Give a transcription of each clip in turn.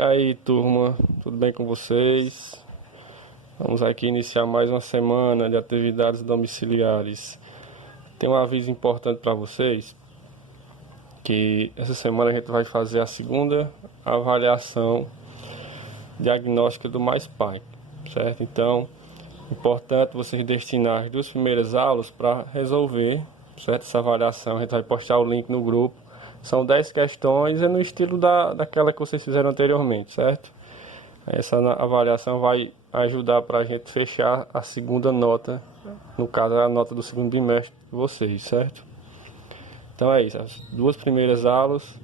E aí, turma, tudo bem com vocês? Vamos aqui iniciar mais uma semana de atividades domiciliares. Tem um aviso importante para vocês, que essa semana a gente vai fazer a segunda avaliação diagnóstica do Mais Pai, certo? Então, importante vocês destinar as 2 primeiras aulas para resolver, certo? Essa avaliação, a gente vai postar o link no grupo. São 10 questões, é no estilo daquela que vocês fizeram anteriormente, certo? Essa avaliação vai ajudar para a gente fechar a segunda nota, no caso a nota do segundo bimestre de vocês, certo? Então é isso, as 2 primeiras aulas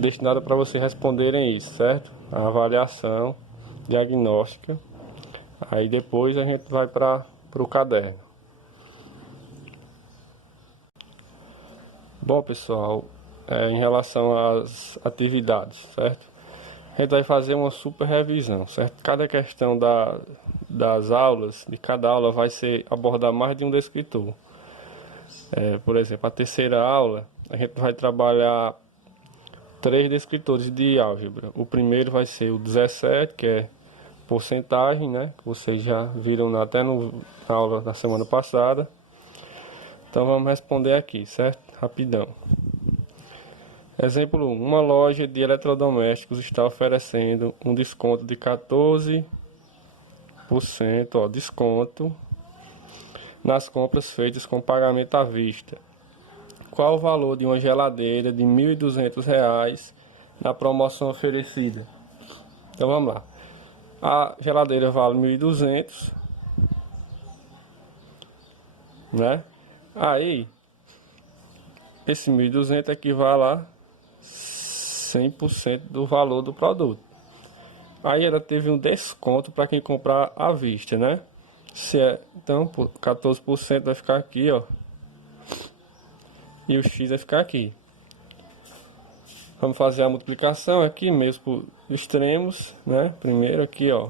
destinadas para vocês responderem isso, certo? A avaliação diagnóstica, aí depois a gente vai para o caderno. Bom, pessoal, em relação às atividades, certo? A gente vai fazer uma super revisão, certo? Cada questão das aulas, de cada aula, vai ser abordar mais de um descritor. Por exemplo, a terceira aula, a gente vai trabalhar 3 descritores de álgebra. O primeiro vai ser o 17, que é porcentagem, né? Que vocês já viram até na aula da semana passada. Então vamos responder aqui, certo? Rapidão. Exemplo 1. Uma loja de eletrodomésticos está oferecendo um desconto de 14%, desconto nas compras feitas com pagamento à vista. Qual o valor de uma geladeira de R$ 1.200 na promoção oferecida? Então vamos lá. A geladeira vale 1.200, né? Aí, esse 1.200 equivale a 100% do valor do produto. Aí ela teve um desconto para quem comprar à vista, né? Então, 14% vai ficar aqui, ó. E o X vai ficar aqui. Vamos fazer a multiplicação aqui mesmo por extremos, né? Primeiro aqui, ó.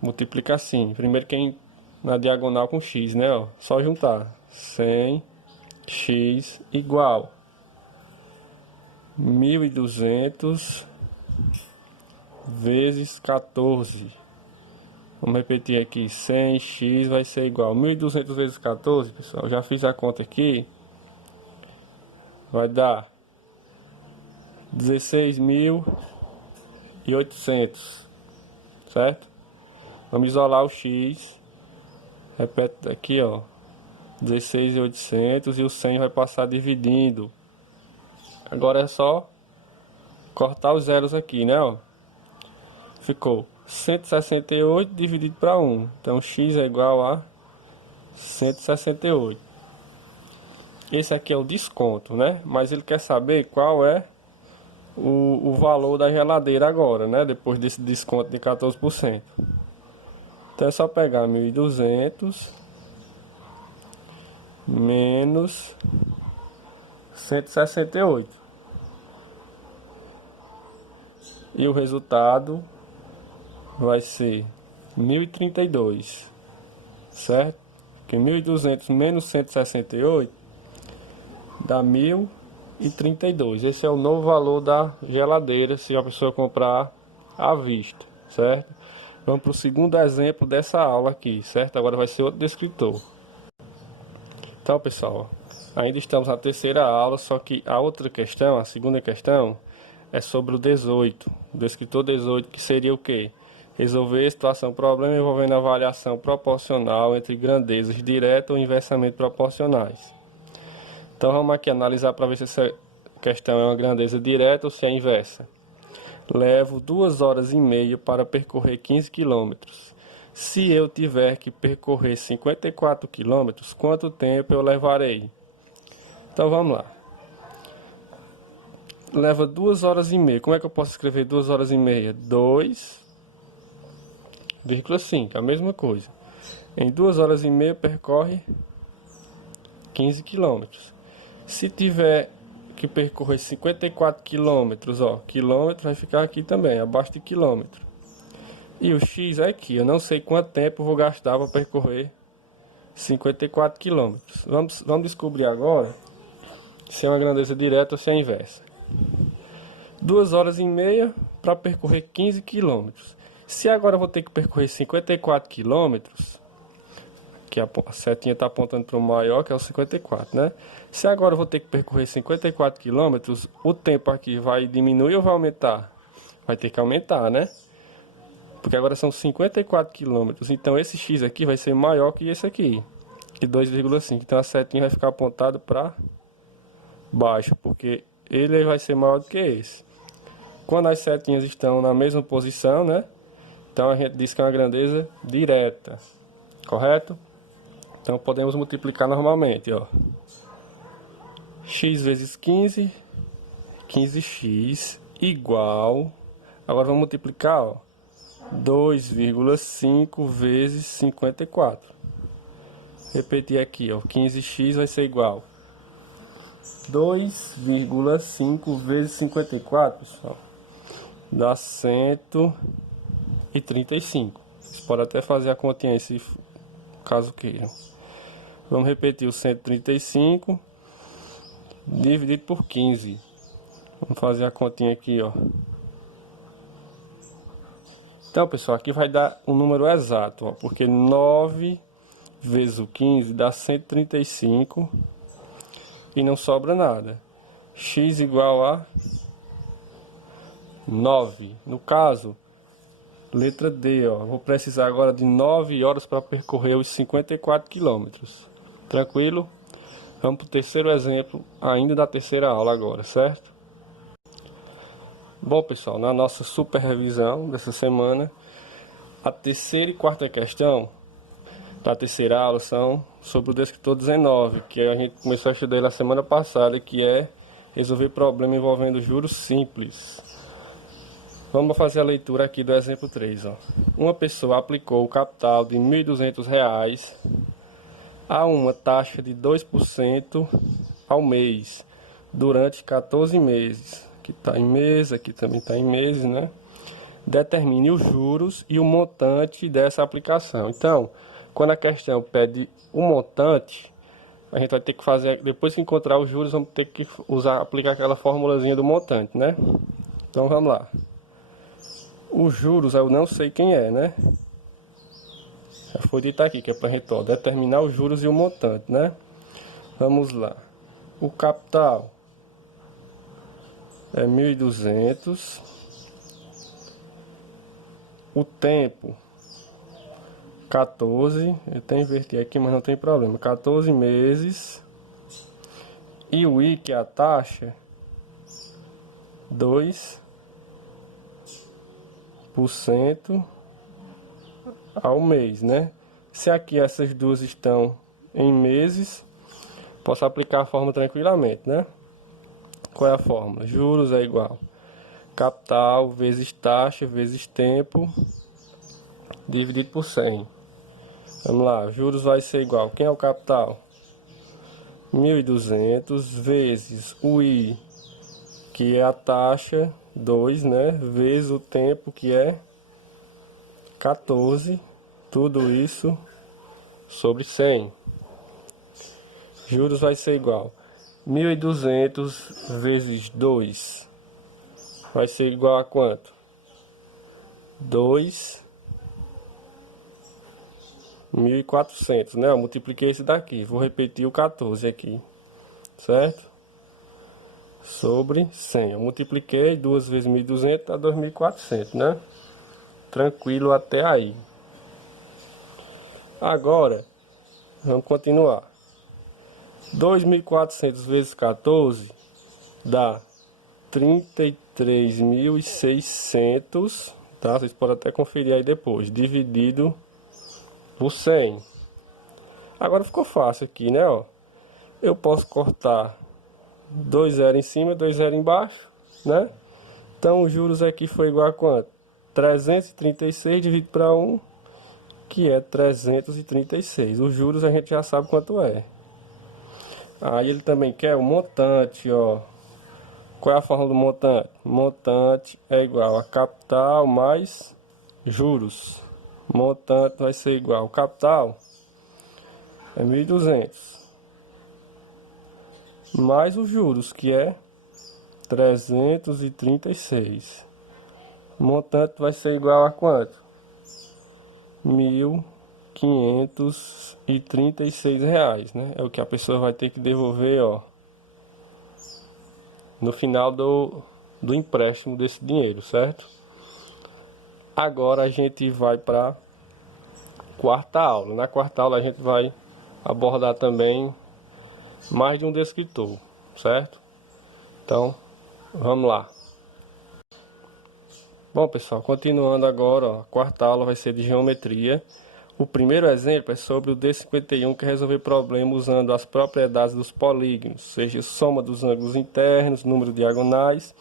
Multiplica assim. Primeiro quem na diagonal com X, né? Ó. Só juntar. 100x igual 1.200 vezes 14. Vamos repetir aqui. 100x vai ser igual 1.200 vezes 14, pessoal. Já fiz a conta aqui. Vai dar 16.800, certo? Vamos isolar o x. Repete aqui, ó. 16.800 e o 100 vai passar dividindo. Agora é só cortar os zeros aqui, né? Ó. Ficou 168 dividido para 1. Então x é igual a 168. Esse aqui é o desconto, né? Mas ele quer saber qual é o valor da geladeira agora, né? Depois desse desconto de 14%. Então é só pegar 1.200 menos 168. E o resultado vai ser 1.032, certo? Porque 1.200 menos 168 dá 1.032. Esse é o novo valor da geladeira se a pessoa comprar à vista, certo? Vamos para o segundo exemplo dessa aula aqui, certo? Agora vai ser outro descritor. Então, pessoal, ainda estamos na terceira aula, só que a outra questão, a segunda questão, é sobre o 18. O descritor 18, que seria o quê? Resolver a situação problema envolvendo avaliação proporcional entre grandezas diretas ou inversamente proporcionais. Então vamos aqui analisar para ver se essa questão é uma grandeza direta ou se é inversa. Levo 2 horas e meia para percorrer 15 km. Se eu tiver que percorrer 54 km, quanto tempo eu levarei? Então vamos lá. Leva 2 horas e meia. Como é que eu posso escrever 2 horas e meia? 2,5, a mesma coisa. Em 2 horas e meia percorre 15 km. Se tiver que percorrer 54 km, ó, quilômetro vai ficar aqui também, abaixo de quilômetro. E o X é aqui, eu não sei quanto tempo eu vou gastar para percorrer 54 km. Vamos descobrir agora se é uma grandeza direta ou se é inversa. 2 horas e meia para percorrer 15 km. Se agora eu vou ter que percorrer 54 km, que a setinha está apontando para o maior, que é o 54, né? Se agora eu vou ter que percorrer 54 km, o tempo aqui vai diminuir ou vai aumentar? Vai ter que aumentar, né? Porque agora são 54 km, então esse x aqui vai ser maior que esse aqui, que 2,5. Então a setinha vai ficar apontada para baixo, porque ele vai ser maior do que esse. Quando as setinhas estão na mesma posição, né? Então a gente diz que é uma grandeza direta, correto? Então podemos multiplicar normalmente, ó. X vezes 15, 15x igual... Agora vamos multiplicar, ó. 2,5 vezes 54. Repetir aqui, ó. 15x vai ser igual 2,5 vezes 54, pessoal. Dá 135. Vocês podem até fazer a continha aí, se caso queiram. Vamos repetir o 135 dividido por 15. Vamos fazer a continha aqui, ó. Então, pessoal, aqui vai dar um número exato, ó, porque 9 vezes o 15 dá 135 e não sobra nada. X igual a 9. No caso, letra D, ó, vou precisar agora de 9 horas para percorrer os 54 quilômetros. Tranquilo? Vamos para o terceiro exemplo, ainda da terceira aula agora, certo? Bom, pessoal, na nossa super revisão dessa semana, a terceira e quarta questão da terceira aula são sobre o descritor 19, que a gente começou a estudar na semana passada, que é resolver problema envolvendo juros simples. Vamos fazer a leitura aqui do exemplo 3. Ó. Uma pessoa aplicou o capital de R$ 1.200 a uma taxa de 2% ao mês durante 14 meses. Aqui está em meses, aqui também está em meses, né? Determine os juros e o montante dessa aplicação. Então, quando a questão pede o montante, a gente vai ter que fazer, depois que encontrar os juros, vamos ter que aplicar aquela formulazinha do montante, né? Então, vamos lá. Os juros eu não sei quem é, né? Já foi dito aqui, que é para a gente determinar os juros e o montante, né? Vamos lá. O capital é 1.200. O tempo 14, eu até inverti aqui, mas não tem problema, 14 meses. E o I, que é a taxa, 2% ao mês, né? Se aqui essas duas estão em meses, posso aplicar a fórmula tranquilamente, né? Qual é a fórmula? Juros é igual capital vezes taxa vezes tempo dividido por 100. Vamos lá, juros vai ser igual, quem é o capital? 1.200 vezes o I, que é a taxa, 2, né? Vezes o tempo, que é 14, tudo isso sobre 100. Juros vai ser igual 1.200 vezes 2 vai ser igual a quanto? 2.400, né? Eu multipliquei esse daqui, vou repetir o 14 aqui, certo? Sobre 100, eu multipliquei 2 vezes 1.200 dá 2.400, né? Tranquilo até aí. Agora, vamos continuar. 2.400 vezes 14 dá 33.600, tá? Vocês podem até conferir aí depois, dividido por 100. Agora ficou fácil aqui, né, ó. Eu posso cortar 2 zero em cima, 2 zero embaixo, né? Então os juros aqui foi igual a quanto? 336 dividido para 1, que é 336. Os juros a gente já sabe quanto é. Aí ele também quer o montante, ó. Qual é a fórmula do montante? Montante é igual a capital mais juros. Montante vai ser igual. Capital é 1.200. Mais os juros, que é 336. O montante vai ser igual a quanto? R$ 1.536, né? É o que a pessoa vai ter que devolver, ó, no final do empréstimo desse dinheiro, certo? Agora a gente vai para quarta aula. Na quarta aula a gente vai abordar também mais de um descritor, certo? Então, vamos lá. Bom, pessoal, continuando agora, ó, a quarta aula vai ser de geometria. O primeiro exemplo é sobre o D51, que é resolver problemas usando as propriedades dos polígonos, seja soma dos ângulos internos, número de diagonais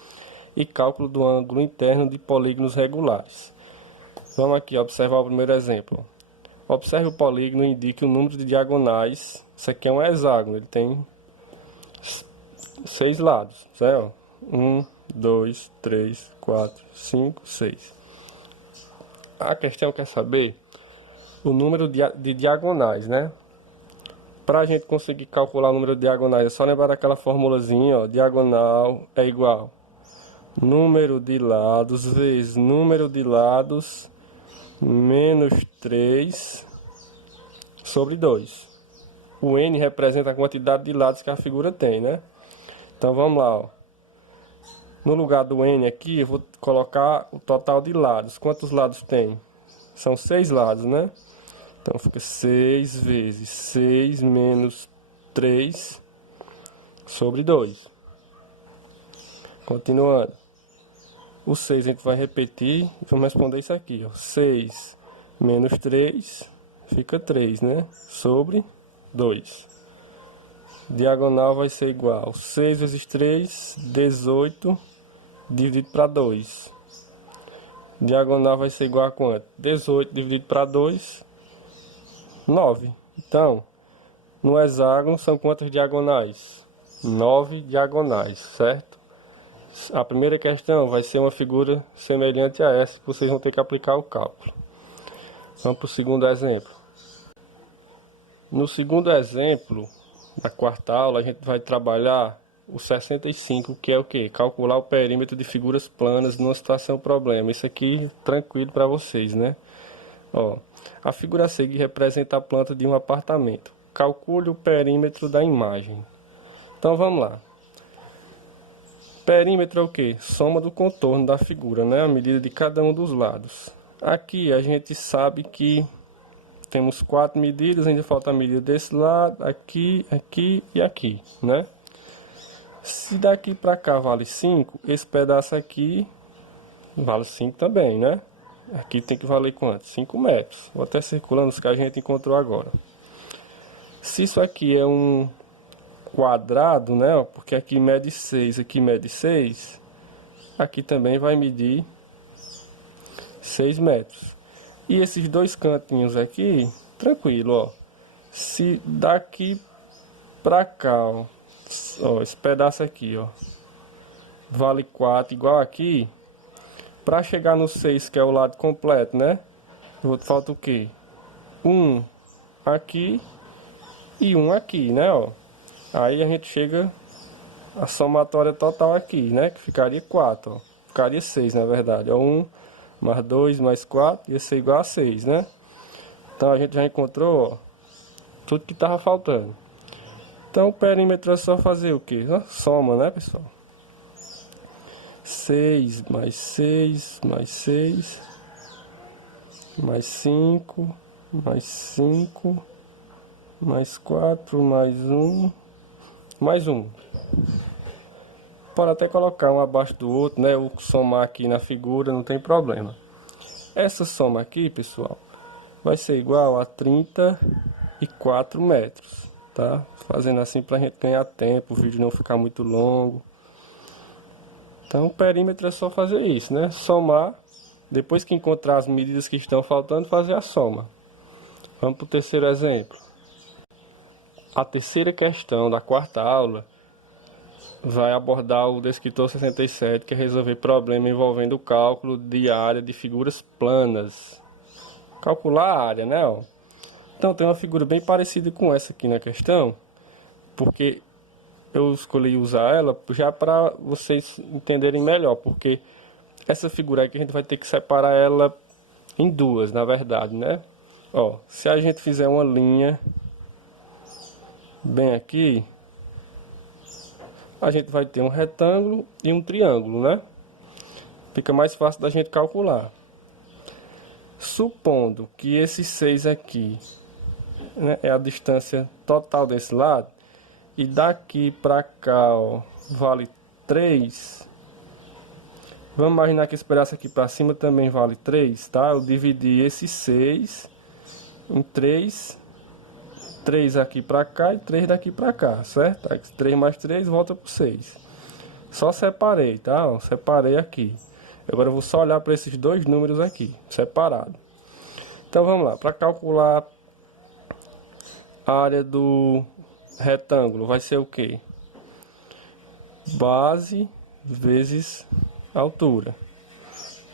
e cálculo do ângulo interno de polígonos regulares. Vamos aqui observar o primeiro exemplo. Observe o polígono e indique o número de diagonais. Isso aqui é um hexágono, ele tem 6 lados, certo? 1, 2, 3, 4, 5, 6. A questão quer saber o número de diagonais, né? Para a gente conseguir calcular o número de diagonais, é só lembrar daquela formulazinha, ó, diagonal é igual número de lados vezes número de lados menos 3 sobre 2. O N representa a quantidade de lados que a figura tem, né? Então vamos lá, ó. No lugar do N aqui, eu vou colocar o total de lados. Quantos lados tem? São 6 lados, né? Então fica 6 vezes 6 menos 3 sobre 2. Continuando. O 6 a gente vai repetir e vamos responder isso aqui, ó. 6 menos 3 fica 3, né? Sobre 2. Diagonal vai ser igual 6 vezes 3, 18, dividido para 2. Diagonal vai ser igual a quanto? 18 dividido para 2, 9. Então, no hexágono são quantas diagonais? 9 diagonais, certo? A primeira questão vai ser uma figura semelhante a essa, que vocês vão ter que aplicar o cálculo. Vamos para o segundo exemplo. No segundo exemplo, na quarta aula, a gente vai trabalhar o 65, que é o quê? Calcular o perímetro de figuras planas numa situação problema. Isso aqui, tranquilo para vocês, né? Ó, a figura a seguir representa a planta de um apartamento. Calcule o perímetro da imagem. Então, vamos lá. Perímetro é o que? Soma do contorno da figura, né? A medida de cada um dos lados. Aqui a gente sabe que temos 4 medidas, ainda falta a medida desse lado, aqui, aqui e aqui, né? Se daqui para cá vale 5, esse pedaço aqui vale 5 também, né? Aqui tem que valer quanto? 5 metros. Vou até circulando os que a gente encontrou agora. Se isso aqui é um quadrado, né? Porque aqui mede 6, aqui mede 6. Aqui também vai medir 6 metros. E esses dois cantinhos aqui, tranquilo, ó. Se daqui pra cá, ó, esse pedaço aqui, ó, vale 4, igual aqui. Para chegar no 6, que é o lado completo, né? Falta o quê? 1 aqui e 1 aqui, né, ó. Aí a gente chega a somatória total aqui, né? Que ficaria 4, ó. Ficaria 6, na verdade. Ó, 1 mais 2 mais 4 ia ser igual a 6, né? Então a gente já encontrou, ó, tudo que estava faltando. Então o perímetro é só fazer o quê? Soma, né, pessoal? 6 mais 6 mais 6 mais 5 mais 5 mais 4 mais 1 mais 1. Pode até colocar um abaixo do outro, né? O somar aqui na figura, não tem problema. Essa soma aqui, pessoal, vai ser igual a 34 metros, tá? Fazendo assim pra gente ganhar tempo, o vídeo não ficar muito longo. Então, o perímetro é só fazer isso, né? Somar, depois que encontrar as medidas que estão faltando, fazer a soma. Vamos para o terceiro exemplo. A terceira questão da quarta aula vai abordar o descritor 67, que é resolver problema envolvendo o cálculo de área de figuras planas. Calcular a área, né? Ó. Então tem uma figura bem parecida com essa aqui na questão, porque eu escolhi usar ela já para vocês entenderem melhor, porque essa figura aqui a gente vai ter que separar ela em duas, na verdade, né? Ó, se a gente fizer uma linha bem aqui, a gente vai ter um retângulo e um triângulo, né? Fica mais fácil da gente calcular. Supondo que esse 6 aqui, né, é a distância total desse lado, e daqui para cá, ó, vale 3. Vamos imaginar que esse pedaço aqui para cima também vale 3, tá? Eu dividi esse 6 em 3, 3 aqui para cá e 3 daqui para cá, certo? 3 mais 3 volta para 6. Só separei, tá? Ó, separei aqui. Agora eu vou só olhar para esses dois números aqui, separado. Então vamos lá, para calcular a área do retângulo, vai ser o quê? Base vezes altura.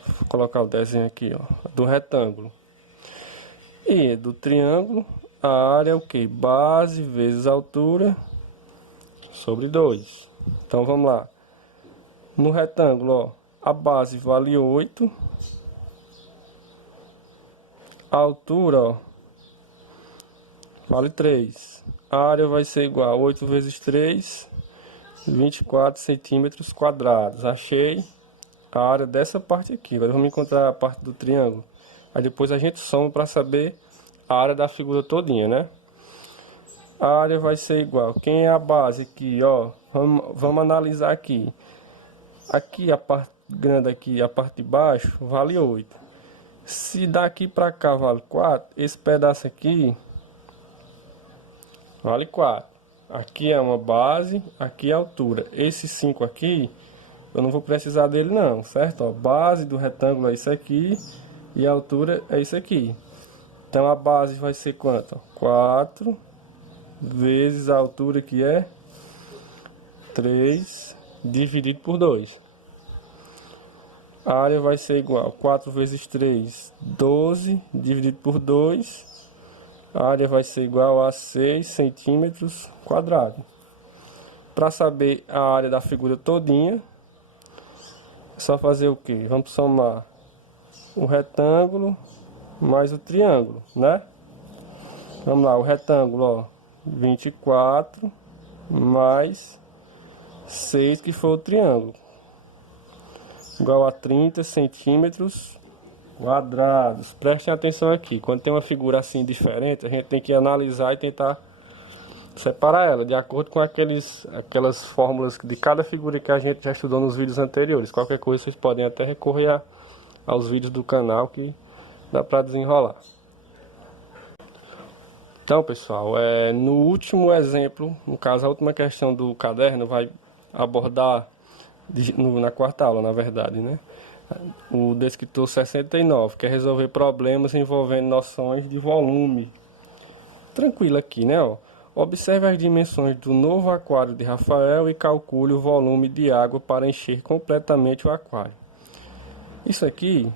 Vou colocar o desenho aqui, ó, do retângulo. E do triângulo, a área é o quê? Base vezes altura sobre 2. Então vamos lá. No retângulo, ó, a base vale 8. A altura, ó, vale 3. A área vai ser igual a 8 vezes 3, 24 centímetros quadrados. Achei a área dessa parte aqui. Agora vamos encontrar a parte do triângulo. Aí depois a gente soma para saber a área da figura todinha, né? A área vai ser igual. Quem é a base aqui, ó? Vamos analisar aqui. Aqui a parte grande aqui, a parte de baixo, vale 8. Se daqui para cá vale 4, esse pedaço aqui vale 4. Aqui é uma base, aqui é a altura. Esse 5 aqui, eu não vou precisar dele não, certo? Ó, base do retângulo é isso aqui e a altura é isso aqui. Então a base vai ser quanto? 4 vezes a altura, que é 3, dividido por 2. A área vai ser igual a 4 vezes 3, 12, dividido por 2. A área vai ser igual a 6 centímetros quadrados. Para saber a área da figura todinha, é só fazer o que? Vamos somar o retângulo mais o triângulo, né? Vamos lá, o retângulo, ó, 24 mais 6, que foi o triângulo, igual a 30 centímetros quadrados. Prestem atenção aqui, quando tem uma figura assim diferente, a gente tem que analisar e tentar separar ela de acordo com aquelas fórmulas de cada figura que a gente já estudou nos vídeos anteriores. Qualquer coisa vocês podem até recorrer aos vídeos do canal, que dá para desenrolar. Então, pessoal, no último exemplo, no caso a última questão do caderno, vai abordar na quarta aula, na verdade, né? O descritor 69, que é resolver problemas envolvendo noções de volume. Tranquilo aqui, né? Ó. Observe as dimensões do novo aquário de Rafael e calcule o volume de água para encher completamente o aquário. Isso aqui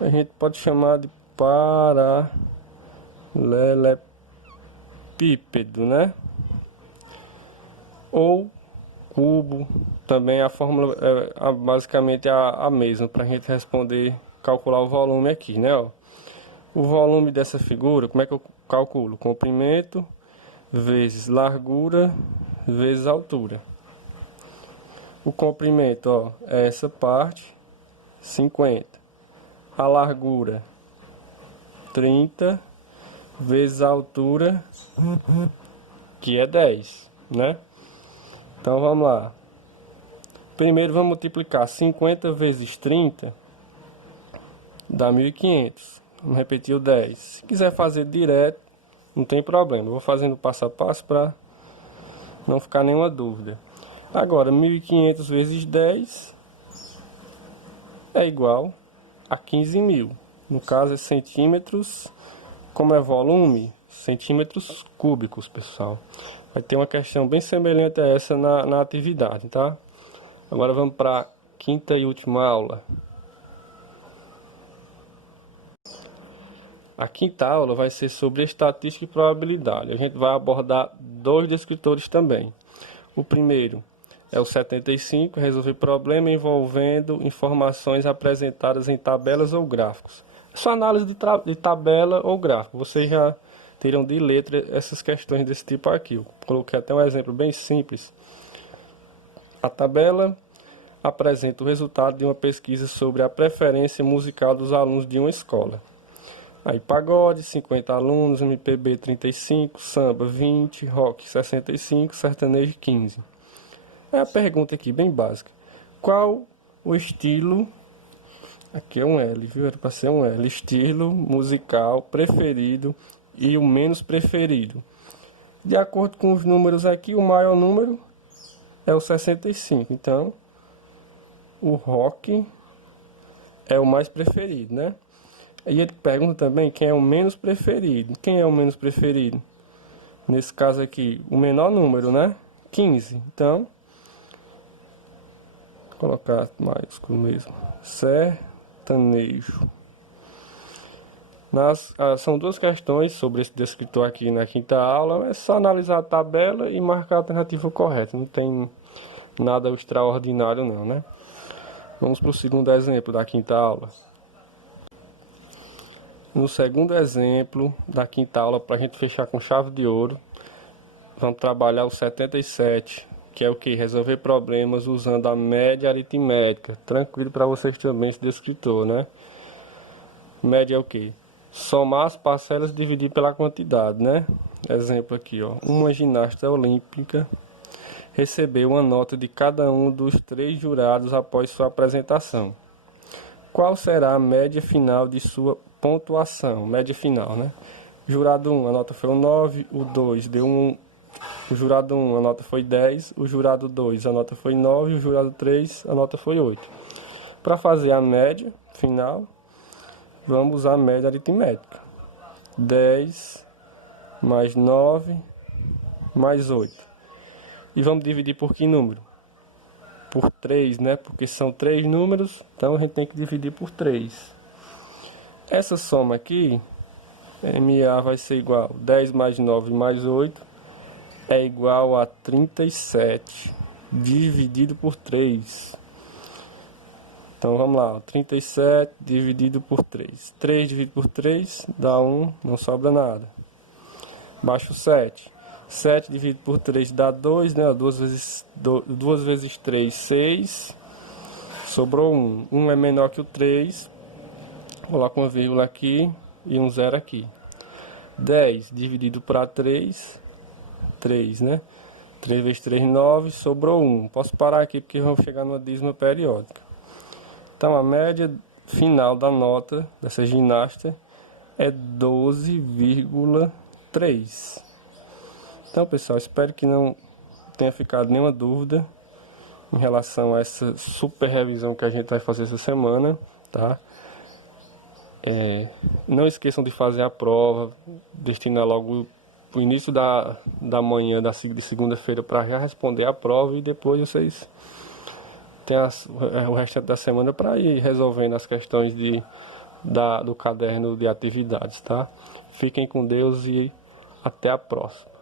a gente pode chamar de paralelepípedo, né? Ou cubo. Também a fórmula é basicamente a mesma para a gente responder, calcular o volume aqui, né? Ó. O volume dessa figura, como é que eu calculo? Comprimento vezes largura vezes altura. O comprimento, ó, é essa parte, 50. A largura, 30 vezes a altura, que é 10, né? Então vamos lá. Primeiro vamos multiplicar 50 vezes 30, dá 1.500. Vamos repetir o 10. Se quiser fazer direto, não tem problema. Eu vou fazendo passo a passo para não ficar nenhuma dúvida. Agora, 1.500 vezes 10 é igual a 15.000. No caso é centímetros, como é volume, centímetros cúbicos, pessoal. Vai ter uma questão bem semelhante a essa na atividade, tá? Agora vamos para a quinta e última aula. A quinta aula vai ser sobre estatística e probabilidade. A gente vai abordar dois descritores também. O primeiro, é o 75, resolver problema envolvendo informações apresentadas em tabelas ou gráficos. É só análise de tabela ou gráfico. Vocês já terão de letra essas questões desse tipo aqui. Eu coloquei até um exemplo bem simples. A tabela apresenta o resultado de uma pesquisa sobre a preferência musical dos alunos de uma escola. Aí pagode, 50 alunos, MPB 35, samba 20, rock 65, sertanejo 15. É a pergunta aqui, bem básica. Qual o estilo, aqui é um L, viu? Era para ser um L, estilo musical preferido e o menos preferido. De acordo com os números aqui, o maior número é o 65. Então, o rock é o mais preferido, né? E ele pergunta também quem é o menos preferido. Quem é o menos preferido? Nesse caso aqui, o menor número, né? 15. Então, vou colocar maiúsculo mesmo. Sertanejo. São duas questões sobre esse descritor aqui na quinta aula. É só analisar a tabela e marcar a alternativa correta. Não tem nada extraordinário não, né? Vamos para o segundo exemplo da quinta aula. No segundo exemplo da quinta aula, para a gente fechar com chave de ouro, vamos trabalhar o 77, que é o que? Resolver problemas usando a média aritmética. Tranquilo para vocês também esse descritor, né? Média é o que? Somar as parcelas e dividir pela quantidade, né? Exemplo aqui, ó. Uma ginasta olímpica recebeu uma nota de cada um dos 3 jurados após sua apresentação. Qual será a média final de sua pontuação? Média final, né? Jurado 1, a nota foi um 9, o 2 deu um... O jurado 1, a nota foi 10, o jurado 2, a nota foi 9, o jurado 3, a nota foi 8. Para fazer a média final, vamos usar a média aritmética. 10 mais 9 mais 8. E vamos dividir por que número? Por 3, né? Porque são 3 números, então a gente tem que dividir por 3. Essa soma aqui, MA vai ser igual a 10 mais 9 mais 8, é igual a 37, dividido por 3. Então vamos lá, 37 dividido por 3. 3 dividido por 3 dá 1, não sobra nada. Baixa o 7. 7 dividido por 3 dá 2, né? 2 vezes 3, 6. Sobrou 1. 1 é menor que o 3. Coloca uma vírgula aqui e um 0 aqui. 10 dividido para 3, 3, né? 3 vezes 3, 9. Sobrou 1. Posso parar aqui porque vamos chegar numa dízima periódica. Então, a média final da nota dessa ginasta é 12,3. Então, pessoal, espero que não tenha ficado nenhuma dúvida em relação a essa super revisão que a gente vai fazer essa semana, tá? Não esqueçam de fazer a prova, destinar logo o início da manhã de segunda-feira para já responder a prova e depois vocês têm o restante da semana para ir resolvendo as questões do caderno de atividades, tá? Fiquem com Deus e até a próxima.